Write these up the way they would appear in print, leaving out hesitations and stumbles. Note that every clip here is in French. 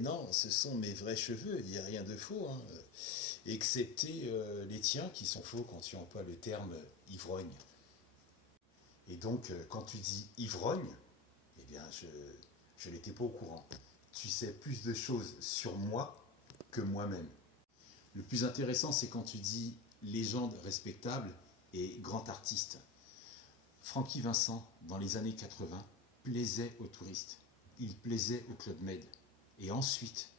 non, ce sont mes vrais cheveux, il n'y a rien de faux, hein, excepté les tiens qui sont faux quand tu emploies le terme ivrogne. Et donc, quand tu dis ivrogne, eh bien, je n'étais pas au courant. Tu sais plus de choses sur moi que moi-même. Le plus intéressant, c'est quand tu dis légende respectable et grand artiste. Francky Vincent, dans les années 80, plaisait aux touristes. Il plaisait au Club Med. Et ensuite,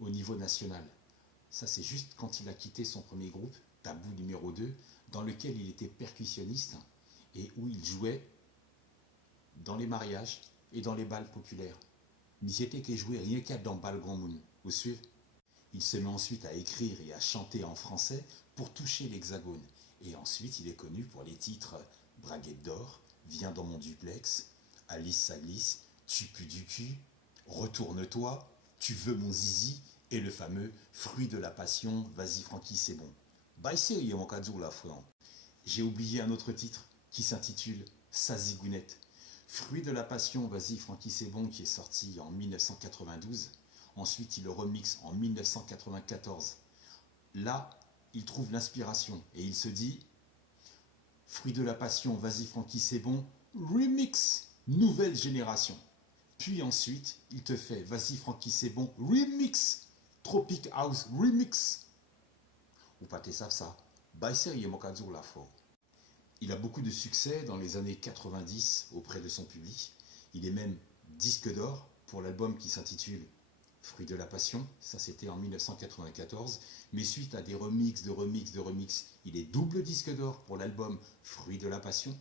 au niveau national. Ça, c'est juste quand il a quitté son premier groupe, Tabou numéro 2, dans lequel il était percussionniste et où il jouait dans les mariages et dans les bals populaires. Mais il était qu'il jouait rien qu'à dans Bal Grand Moon. Vous suivez? Il se met ensuite à écrire et à chanter en français pour toucher l'hexagone. Et ensuite, il est connu pour les titres Braguette d'or, Viens dans mon duplex, Alice ça glisse, Tu pues du cul, Retourne-toi, Tu veux mon zizi, et le fameux Fruit de la passion, Vas-y Francky, c'est bon. Bye sérieux mon cadeau la fois. J'ai oublié un autre titre qui s'intitule Sazigounette. Fruit de la passion, Vas-y Francky, c'est bon, qui est sorti en 1992. Ensuite, il le remixe en 1994. Là, il trouve l'inspiration et il se dit Fruit de la passion, Vas-y Francky, c'est bon, remix, nouvelle génération. Puis ensuite, il te fait Vas-y Francky, c'est bon, remix, Tropic House remix. Ou pas savent ça. Bye sérieux mon cadeau la fois. Il a beaucoup de succès dans les années 90 auprès de son public. Il est même disque d'or pour l'album qui s'intitule Fruit de la passion, ça c'était en 1994, mais suite à des remixes, il est double disque d'or pour l'album Fruit de la passion.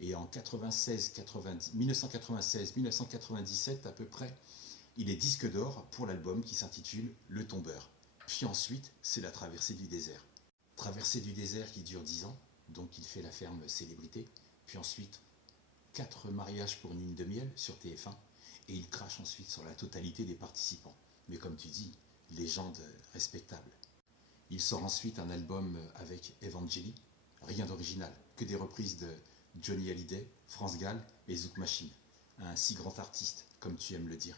Et en 1996-1997 à peu près, il est disque d'or pour l'album qui s'intitule Le Tombeur. Puis ensuite, c'est la traversée du désert. Traversée du désert qui dure 10 ans, donc il fait la ferme célébrité. Puis ensuite, 4 mariages pour une lune de miel sur TF1. Et il crache ensuite sur la totalité des participants. Mais comme tu dis, légende respectable. Il sort ensuite un album avec Evangeli, rien d'original, que des reprises de Johnny Hallyday, France Gall et Zouk Machine. Un si grand artiste, comme tu aimes le dire.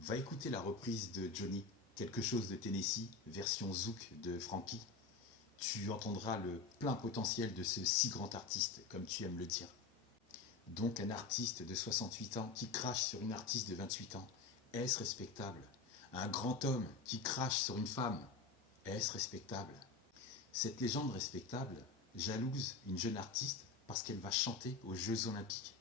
Va écouter la reprise de Johnny, quelque chose de Tennessee, version Zouk de Frankie. Tu entendras le plein potentiel de ce si grand artiste, comme tu aimes le dire. Donc un artiste de 68 ans qui crache sur une artiste de 28 ans, est-ce respectable? Un grand homme qui crache sur une femme, est-ce respectable? Cette légende respectable jalouse une jeune artiste parce qu'elle va chanter aux Jeux Olympiques.